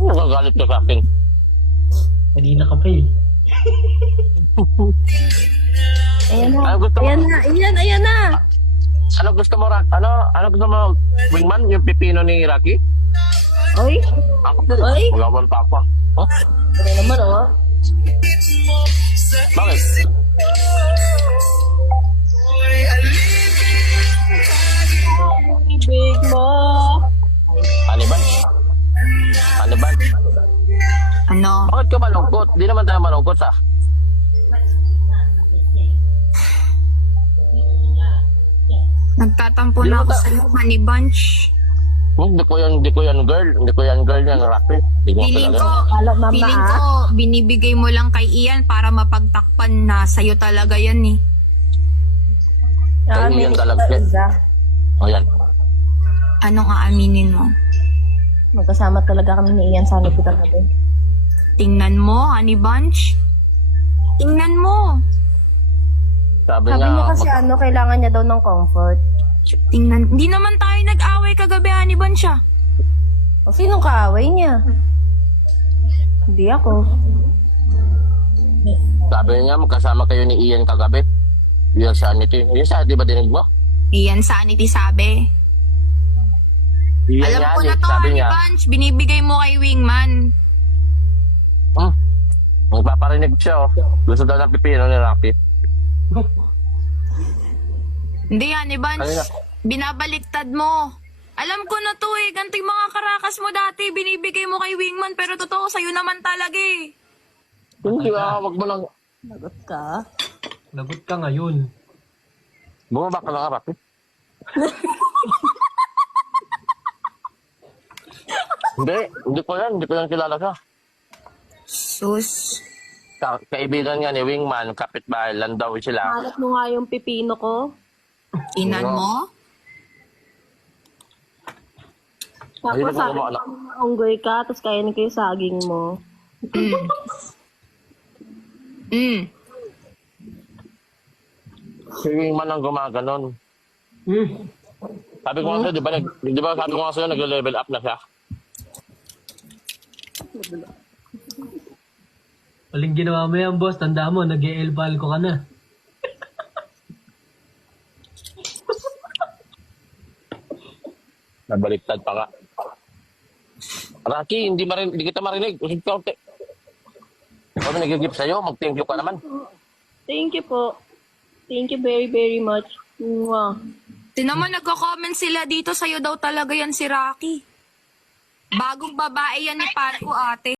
Ano nagagalit ka sa akin? Kanina ka pa eh. Ayan na. Ano gusto mo? Ayan na. Ayan na. Ano gusto mo, ano gusto mo, wingman? Yung pipino ni Rocky? Oy. Ako, Oy. magawan pa ako. Oh? Ano naman, oh. Bakit? Big mo. Haniban? Haniban? Ano? Bakit ka malungkot? Di naman tayo malungkot, ah. Nagtatampo Di na mo ako ta- sa'yo, honey bunch. Hindi ko yan girl. Hindi ko yan girl yan, Rocky. Hindi mo Feeling talaga. ko, Halo, mama, feeling ko, binibigay mo lang kay Ian para mapagtakpan na sa'yo talaga yan eh. Kaya yan talaga. O yan. Anong aaminin mo? Magkasama talaga kami ni Ian sa kita gabi. Tingnan mo, honey bunch. Tingnan mo. Sabi Sabi niya niya, kasi kailangan niya daw ng comfort. Tingnan. Hindi naman tayo nag-away kagabi, honey bunch ah. O sinong kaaway niya? Hindi ako. sabi niya, magkasama kayo ni Ian kagabi. Yun sa Anity. Yun sa, di ba dinig mo? Iyan sanity sabi. Iyan Alam yan, ko na to, sabi honey niya. bunch. Binibigay mo kay Wingman. Magpaparinig siya, oh. Gusto daw ng pipino ni Rocky. Hindi, honey bunch. Kanina. Binabaliktad mo. Alam ko na to eh. Ganting mga karakas mo dati. Binibigay mo kay Wingman. Pero totoo, sa'yo naman talaga eh. Hindi wag mo lang. Lagot ka? Lagot ka ngayon. Bumaba ka lang, Rocky. Hindi ko yan kilala siya. Sus. Kaibigan nga ni Wingman, kapitbahay lang daw sila. Hanap mo nga yung pipino ko. Inan mo? Tapos Ayun, sabi gumawa ko, na. unggoy ka, tapos kainin ko yung saging mo. Si Wingman ang gumaganon. Hmm. Sabi ko nga sa'yo, di ba sabi ko nga sa'yo, nag-level up na siya. Waling ginawa mo yan, boss. Tandaan mo, nag-e-elbal ko ka na. Nabaliktad pa ka. Rocky, hindi kita marinig. Usig ka, unti. Kami nag-gift sa'yo, mag-thank you ka naman. Thank you po. Thank you very, very much. Mwah. Tinaman nagko-comment sila dito. Sa'yo daw talaga yan si Rocky. Bagong babae yan ni Paco, ate.